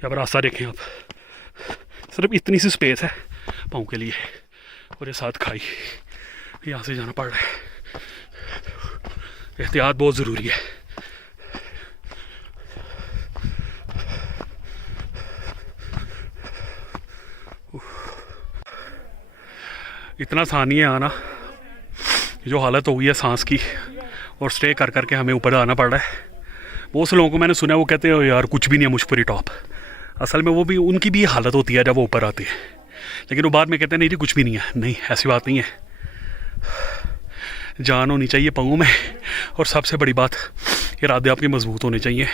यहाँ पर रास्ता देखें आप, सिर्फ इतनी सी स्पेस है पाँव के लिए और ये साथ खाई, यहाँ से जाना पड़ रहा है। एहतियात बहुत ज़रूरी है। इतना आसान नहीं है आना, जो हालत हो गई है सांस की, और स्टे कर करके हमें ऊपर आना पड़ रहा है। बहुत से लोगों को मैंने सुना है वो कहते हैं यार कुछ भी नहीं है मुशपुरी टॉप। असल में वो भी उनकी भी हालत होती है जब वो ऊपर आती है, लेकिन वो बाद में कहते हैं नहीं जी कुछ भी नहीं है। नहीं, ऐसी बात नहीं है। जान होनी चाहिए पाँव में, और सबसे बड़ी बात इरादे आपके मजबूत होने चाहिए।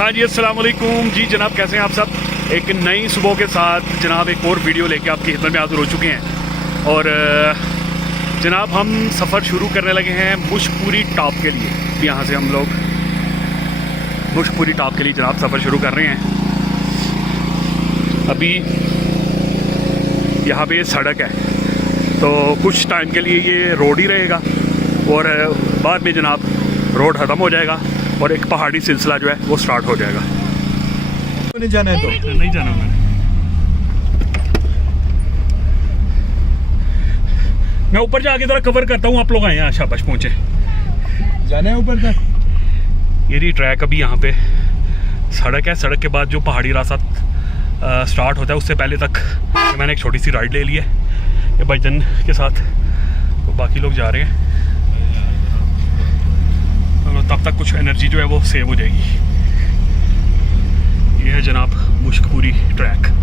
हाँ जी, अस्सलाम वालेकुम जी जनाब, कैसे हैं आप सब। एक नई सुबह के साथ जनाब एक और वीडियो लेके आपकी खिदमत में हाजिर हो चुके हैं। और जनाब हम सफ़र शुरू करने लगे हैं मुशपुरी टॉप के लिए। यहाँ से हम लोग मुशपुरी टॉप के लिए जनाब सफ़र शुरू कर रहे हैं। अभी यहाँ पे सड़क है, तो कुछ टाइम के लिए ये रोड ही रहेगा, और बाद में जनाब रोड ख़त्म हो जाएगा और एक पहाड़ी सिलसिला जो है वो स्टार्ट हो जाएगा। नहीं जाना है तो नहीं जाना मैंने। मैं ऊपर जाके जरा कवर करता हूँ, आप लोग आए हैं, शाबाश पहुँचे। जाना है ऊपर तक। ये रही ट्रैक। अभी यहाँ पे सड़क है, सड़क के बाद जो पहाड़ी रास्ता स्टार्ट होता है उससे पहले तक मैंने एक छोटी सी राइड ले ली है ये भाईजान के साथ, तो बाकी लोग जा रहे हैं। तो तब तक कुछ एनर्जी जो है वो सेव हो जाएगी। ये है जनाब मुशपुरी ट्रैक।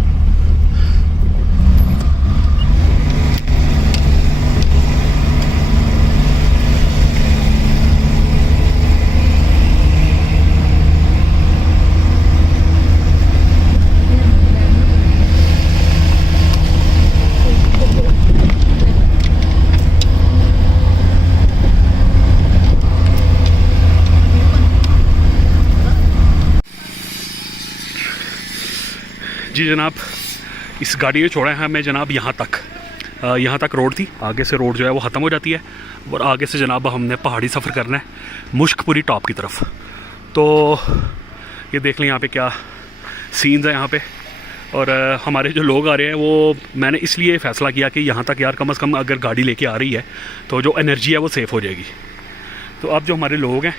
जी जनाब, इस गाड़ी ने छोड़ा है हमें जनाब यहाँ तक रोड थी। आगे से रोड जो है वो ख़त्म हो जाती है, और आगे से जनाब हमने पहाड़ी सफ़र करना है मुशपुरी टॉप की तरफ। तो ये देख लें यहाँ पे क्या सीन्स है यहाँ पे। और हमारे जो लोग आ रहे हैं वो मैंने इसलिए फ़ैसला किया कि यहाँ तक यार कम से कम अगर गाड़ी लेके आ रही है तो जो एनर्जी है वो सेफ़ हो जाएगी। तो अब जो हमारे लोग हैं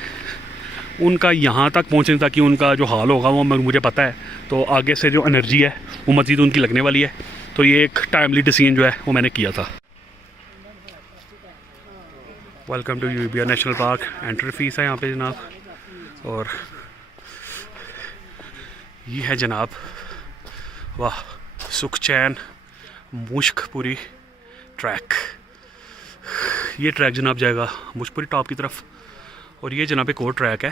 उनका यहाँ तक पहुँचने तक कि उनका जो हाल होगा वो मुझे पता है। तो आगे से जो एनर्जी है वो मज़ीद उनकी लगने वाली है। तो ये एक टाइमली डिसीजन जो है वो मैंने किया था। वेलकम टू यूबिया नेशनल पार्क। एंट्री फीस है यहाँ पे जनाब, और ये है जनाब वाह सुखचैन मुश्कपुरी ट्रैक। ये ट्रैक जनाब जाएगा मुशपुरी टॉप की तरफ। और ये जनाब एक और ट्रैक है,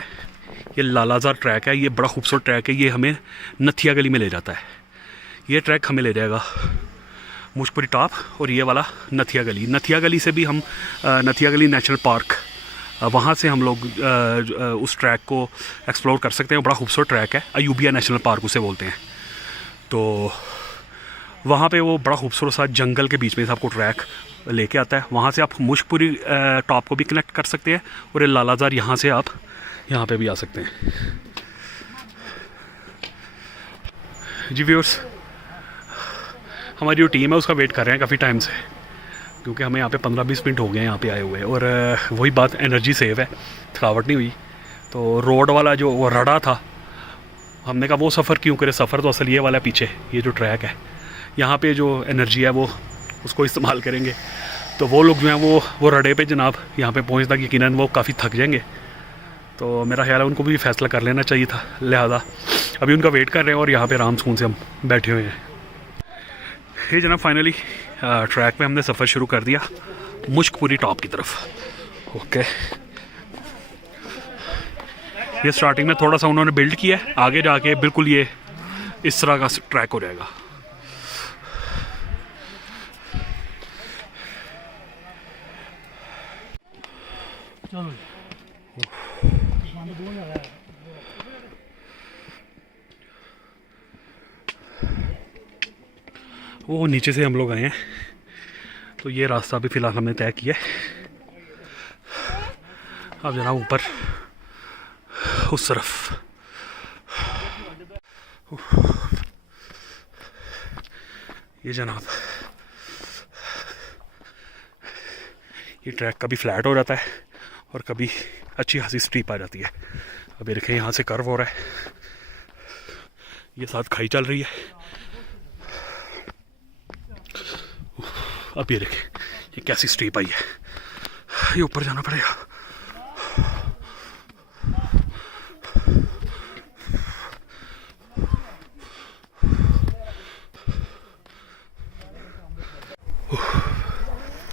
ये लालाजार ट्रैक है। ये बड़ा खूबसूरत ट्रैक है, ये हमें नथिया गली में ले जाता है। ये ट्रैक हमें ले जाएगा मुशपुरी टॉप, और ये वाला नथिया गली। नथिया गली से भी हम नथिया गली नेशनल पार्क, वहाँ से हम लोग उस ट्रैक को एक्सप्लोर कर सकते हैं। बड़ा खूबसूरत ट्रैक है, अयूबिया नेशनल पार्क उसे बोलते हैं। तो वहाँ पे वो बड़ा खूबसूरत सा जंगल के बीच में से आपको ट्रैक लेके आता है। वहाँ से आप मुशपुरी टॉप को भी कनेक्ट कर सकते हैं, और ये लालाजार यहाँ से आप यहाँ पे भी आ सकते हैं। जी व्यूअर्स, हमारी जो टीम है उसका वेट कर रहे हैं काफ़ी टाइम से, क्योंकि हमें यहाँ पे 15-20 मिनट हो गए हैं यहाँ पे आए हुए। और वही बात, एनर्जी सेव है, थकावट नहीं हुई। तो रोड वाला जो वो रड़ा था, हमने कहा वो सफ़र क्यों करे, सफ़र तो असल ये वाला पीछे ये जो ट्रैक है यहाँ पे जो एनर्जी है वो उसको इस्तेमाल करेंगे। तो वो लोग जो हैं वो रड़े पे जनाब यहाँ पे पहुँचने तक यकीनन वो काफ़ी थक जाएंगे। तो मेरा ख्याल है उनको भी फ़ैसला कर लेना चाहिए था, लिहाजा अभी उनका वेट कर रहे हैं, और यहाँ पे आराम सुकून से हम बैठे हुए हैं। ये जनाब फाइनली ट्रैक पे हमने सफ़र शुरू कर दिया मुश्कपुरी टॉप की तरफ। ओके, ये स्टार्टिंग में थोड़ा सा उन्होंने बिल्ड किया है, आगे जाके बिल्कुल ये इस तरह का ट्रैक हो जाएगा। वो नीचे से हम लोग आए हैं, तो ये रास्ता भी फ़िलहाल हमने तय किया है। अब जनाब ऊपर उस तरफ ये जनाब ये ट्रैक कभी फ्लैट हो जाता है और कभी अच्छी खासी स्टीप आ जाती है। अब ये देखें यहाँ से कर्व हो रहा है, ये साथ खाई चल रही है। अब ये देखें ये कैसी स्टीप आई है, ये ऊपर जाना पड़ेगा।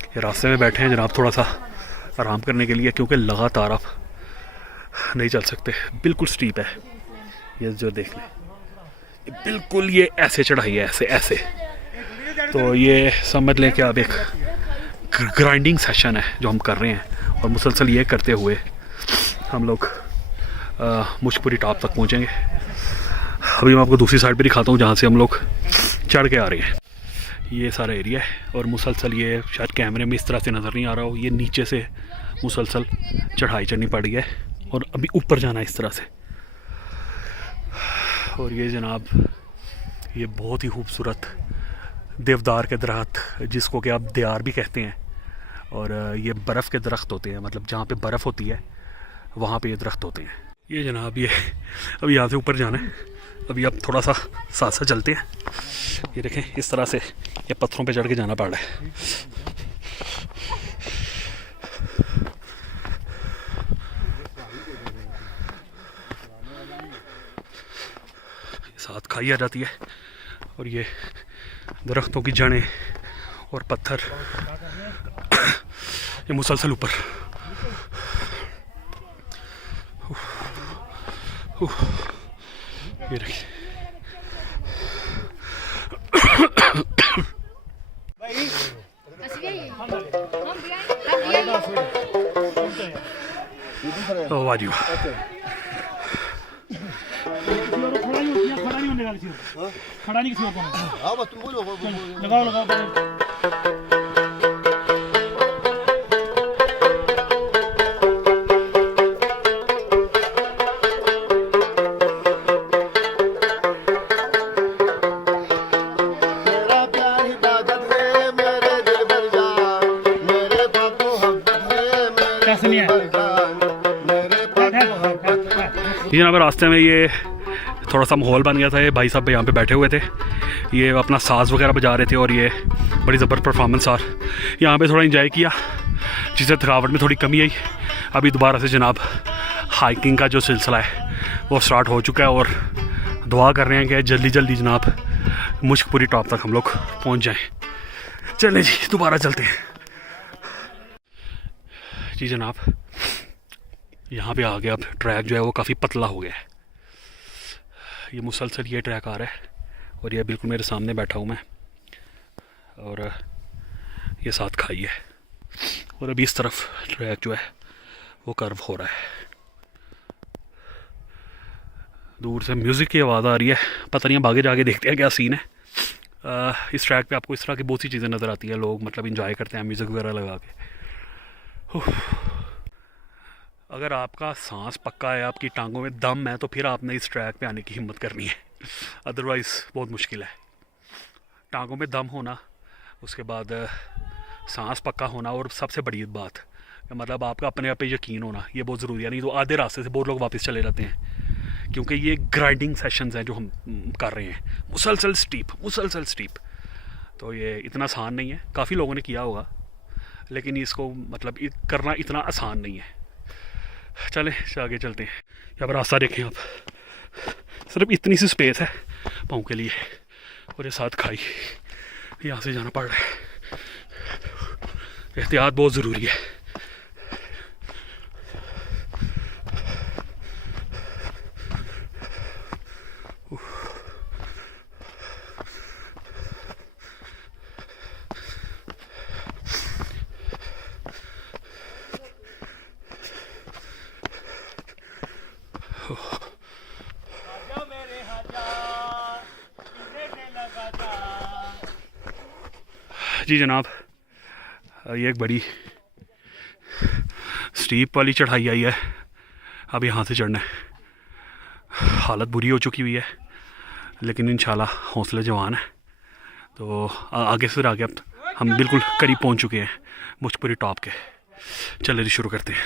ये रास्ते में बैठे हैं जनाब थोड़ा सा आराम करने के लिए, क्योंकि लगातार आप नहीं चल सकते, बिल्कुल स्टीप है। ये जो देख लें ये बिल्कुल ये ऐसे चढ़ाई है, ऐसे ऐसे। तो ये समझ लें कि अब एक ग्राइंडिंग सेशन है जो हम कर रहे हैं, और मुसलसल ये करते हुए हम लोग मुश्कपुरी टॉप तक पहुँचेंगे। अभी मैं आपको दूसरी साइड पे दिखाता हूँ जहाँ से हम लोग चढ़ के आ रहे हैं। ये सारा एरिया है और मुसलसल ये शायद कैमरे में इस तरह से नज़र नहीं आ रहा हो, ये नीचे से मुसलसल चढ़ाई चढ़नी पड़ गई है और अभी ऊपर जाना है इस तरह से। और ये जनाब ये बहुत ही खूबसूरत देवदार के दरख्त, जिसको कि आप देयार भी कहते हैं, और ये बर्फ़ के दरख्त होते हैं, मतलब जहाँ पे बर्फ़ होती है वहाँ पे ये दरख्त होते हैं। ये जनाब ये अभी यहाँ से ऊपर जाना है, अभी आप थोड़ा सा साथ साथ चलते हैं। ये देखें इस तरह से ये पत्थरों पे चढ़ के जाना पड़ रहा है। साथ खाई आ जाती है और ये दरख्तों की जड़ें और पत्थर ये मुसलसल ऊपर। ये देखिए वाह जी वाह। खड़ा नहीं किसी और को लगाओ लगाओ। ये जनाब रास्ते में ये थोड़ा सा माहौल बन गया था। ये भाई साहब यहाँ पे बैठे हुए थे, ये अपना साज वगैरह बजा रहे थे और ये बड़ी ज़बरदस्त परफॉर्मेंस और यहाँ पे थोड़ा इंजॉय किया, जिससे थकावट में थोड़ी कमी आई। अभी दोबारा से जनाब हाइकिंग का जो सिलसिला है वो स्टार्ट हो चुका है और दुआ कर रहे हैं कि जल्दी जल्दी जनाब मुश्कपुरी टॉप तक हम लोग पहुँच जाएँ। चलें जी दोबारा चलते हैं जी जनाब। यहाँ पे आ गया, अब ट्रैक जो है वो काफ़ी पतला हो गया है। ये मुसलसल ये ट्रैक आ रहा है और ये बिल्कुल मेरे सामने बैठा हूँ मैं, और ये साथ खाई है और अभी इस तरफ ट्रैक जो है वो कर्व हो रहा है। दूर से म्यूज़िक की आवाज़ आ रही है, पता नहीं हम आगे जाके देखते हैं क्या सीन है। इस ट्रैक पे आपको इस तरह की बहुत सी चीज़ें नज़र आती हैं, लोग मतलब इंजॉय करते हैं म्यूज़िक वगैरह लगा के। अगर आपका सांस पक्का है, आपकी टांगों में दम है, तो फिर आपने इस ट्रैक पे आने की हिम्मत करनी है, अदरवाइज़ बहुत मुश्किल है। टांगों में दम होना, उसके बाद सांस पक्का होना, और सबसे बड़ी बात मतलब आपका अपने आप पे यकीन होना, ये बहुत ज़रूरी है। नहीं तो आधे रास्ते से बहुत लोग वापस चले जाते हैं, क्योंकि ये ग्राइंडिंग सेशंस हैं जो हम कर रहे हैं, मुसलसल स्टीप। तो ये इतना आसान नहीं है, काफ़ी लोगों ने किया होगा, लेकिन इसको मतलब करना इतना आसान नहीं है। चलें आगे चलते हैं। यहाँ पर रास्ता देखें आप, सिर्फ इतनी सी स्पेस है पाँव के लिए और ये साथ खाई, यहाँ से जाना पड़ रहा है। एहतियात बहुत ज़रूरी है। जी जनाब, ये एक बड़ी स्टीप वाली चढ़ाई आई है। अब यहाँ से चढ़ना है। हालत बुरी हो चुकी हुई है, लेकिन इंशाल्लाह हौसले जवान है। तो आगे से आगे अब हम बिल्कुल करीब पहुँच चुके हैं मुशकपुरी टॉप के। चलिए शुरू करते हैं।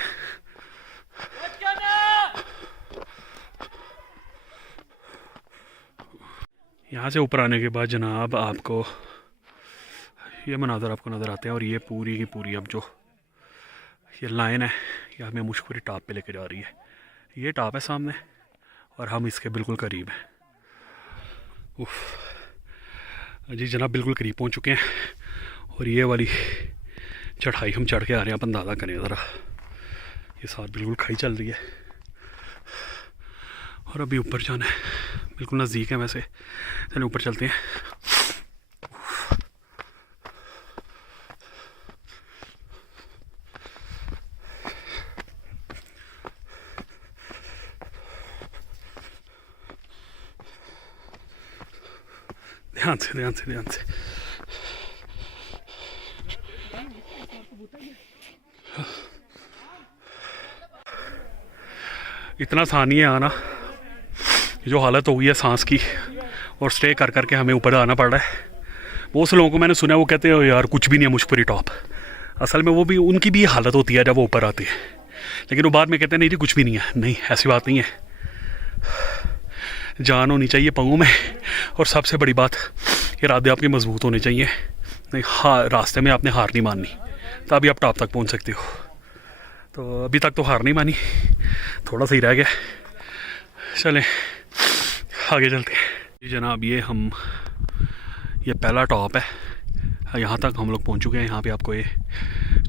यहाँ से ऊपर आने के बाद जनाब आपको ये मनाज़र आपको नज़र आते हैं, और ये पूरी की पूरी अब जो ये लाइन है ये हमें मुशकपुरी टॉप पे लेके जा रही है। ये टॉप है सामने और हम इसके बिल्कुल करीब हैं। उफ जी जनाब, बिल्कुल करीब पहुँच चुके हैं, और ये वाली चढ़ाई हम चढ़ के आ रहे हैं। आप अंदाज़ा करें ज़रा, ये साथ बिल्कुल खाई चल रही है, और अभी ऊपर जाना है, बिल्कुल नज़दीक है वैसे। चलिए ऊपर चलते हैं। ध्यान से ध्यान से ध्यान से। इतना आसान नहीं है आना। जो हालत हो गई है सांस की, और स्टे कर करके हमें ऊपर आना पड़ रहा है। बहुत से लोगों को मैंने सुना है वो कहते हैं यार कुछ भी नहीं है मुशकपुरी टॉप। असल में वो भी उनकी भी हालत होती है जब वो ऊपर आते हैं, लेकिन वो बाद में कहते हैं नहीं जी कुछ भी नहीं है। नहीं, ऐसी बात नहीं है। जान होनी चाहिए पाँव में, और सबसे बड़ी बात इरादे आपके मजबूत होने चाहिए। नहीं रास्ते में आपने हार नहीं माननी, तभी आप टॉप तक पहुंच सकते हो। तो अभी तक तो हार नहीं मानी, थोड़ा सा ही रह गया। चलें आगे चलते हैं। जी जनाब, ये पहला टॉप है। यहाँ तक हम लोग पहुँच चुके हैं। यहाँ पे आपको ये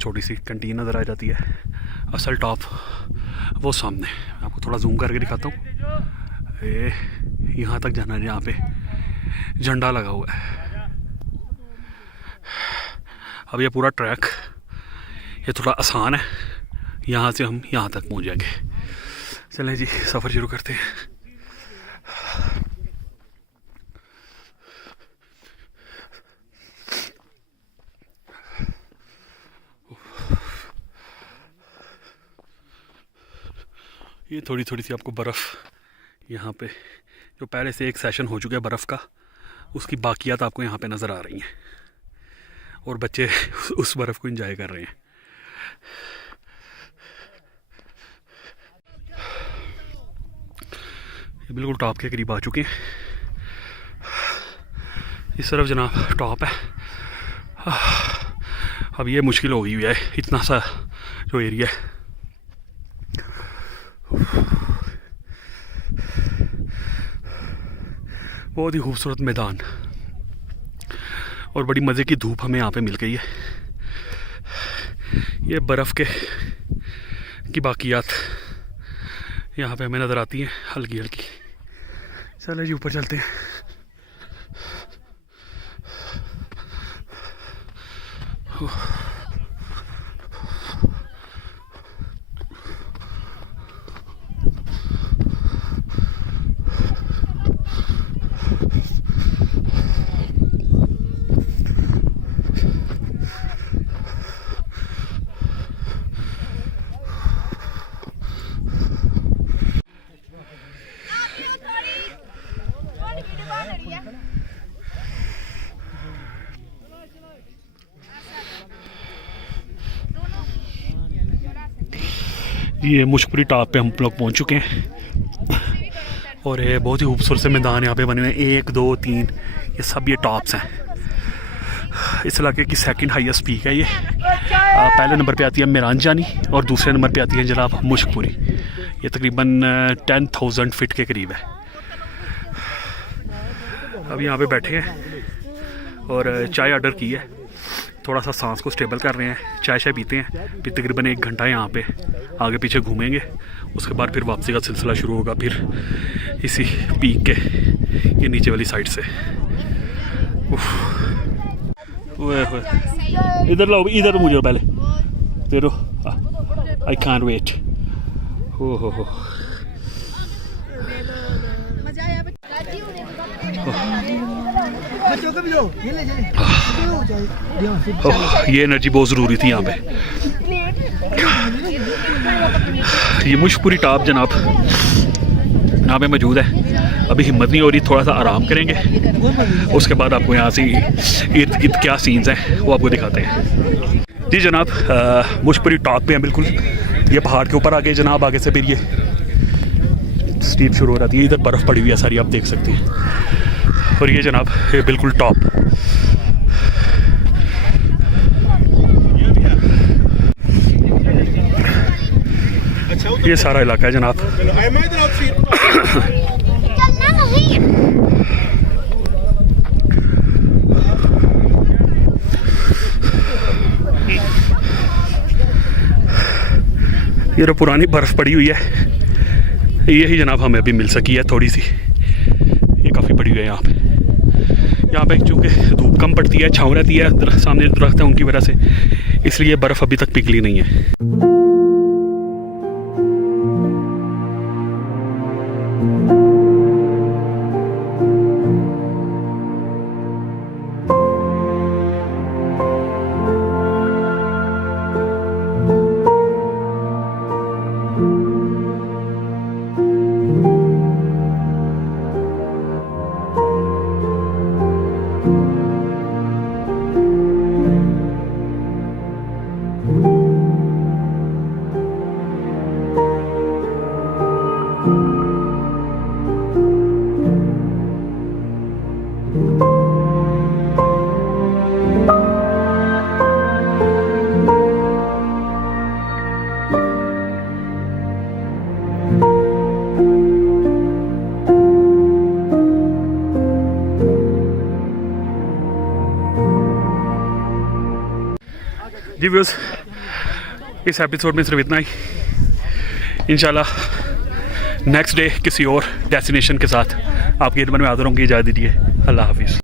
छोटी सी कंटीन नज़र आ जाती है। असल टॉप वो सामने, आपको थोड़ा जूम करके दिखाता हूँ। यहाँ तक जाना है, यहाँ पे झंडा लगा हुआ है। अब ये पूरा ट्रैक ये थोड़ा आसान है, यहाँ से हम यहाँ तक पहुँच जाएंगे। चलें जी सफ़र शुरू करते हैं। ये थोड़ी थोड़ी सी आपको बर्फ़ यहाँ पे, जो पहले से एक सेशन हो चुका है बर्फ़ का, उसकी बाकियात आपको यहाँ पे नज़र आ रही हैं, और बच्चे उस बर्फ़ को एंजॉय कर रहे हैं। ये बिल्कुल टॉप के करीब आ चुके हैं। इस तरफ जनाब टॉप है। अब ये मुश्किल हो गई हुई है, इतना सा जो एरिया है। बहुत ही खूबसूरत मैदान, और बड़ी मज़े की धूप हमें यहाँ पे मिल गई है। ये बर्फ़ की बाकियात यहाँ पे हमें नज़र आती हैं हल्की हल्की। चलो जी ऊपर चलते हैं। ये मुशकपुरी टॉप पे हम लोग पहुंच चुके हैं, और ये बहुत ही खूबसूरत से मैदान यहाँ पे बने हुए हैं। 1 2 3 ये सब ये टॉप्स हैं। इस इलाके की सेकंड हाईएस्ट पीक है ये। पहले नंबर पे आती है मेरानजानी, और दूसरे नंबर पे आती है जनाब मुशकपुरी। ये तकरीबन 10,000 फीट के करीब है। अब यहाँ पे बैठे हैं और चाय ऑर्डर की है। थोड़ा सा सांस को स्टेबल कर रहे हैं, चाय शाय पीते हैं। फिर तकरीबन 1 घंटा यहाँ पे आगे पीछे घूमेंगे, उसके बाद फिर वापसी का सिलसिला शुरू होगा, फिर इसी पीक के ये नीचे वाली साइड से। इधर लाओ, इधर मुझे पहले तेरो, आई कांट वेट। हो बच्चों को भी दो, ये ले चले। ओह, ये एनर्जी बहुत ज़रूरी थी यहाँ पे। ये मुश्कपुरी टॉप जनाब यहाँ पे मौजूद है। अभी हिम्मत नहीं हो रही, थोड़ा सा आराम करेंगे, उसके बाद आपको यहाँ से ईद ईद क्या सीन्स हैं वो आपको दिखाते हैं। जी जनाब, मुश्कपुरी टॉप पे हैं बिल्कुल। ये पहाड़ के ऊपर आगे जनाब, आगे से फिर ये स्टीप शुरू हो जाती है। इधर बर्फ़ पड़ी हुई है सारी, आप देख सकती हैं। और ये जनाब ये बिल्कुल टॉप। ये सारा इलाका है जनाब। ये तो पुरानी बर्फ़ पड़ी हुई है, यही जनाब हमें अभी मिल सकी है थोड़ी सी। ये काफ़ी बड़ी हुई है यहाँ पे चूँकि धूप कम पड़ती है, छाँव रहती है, सामने दरख्त है उनकी वजह से, इसलिए बर्फ़ अभी तक पिघली नहीं है। जी व्यूअर्स, इस एपिसोड में सिर्फ इतना ही। इंशाल्लाह नेक्स्ट डे किसी और डेस्टिनेशन के साथ आपकी खिदमत में हाज़िर होंगे। इजाज़त दीजिए, अल्लाह हाफिज़।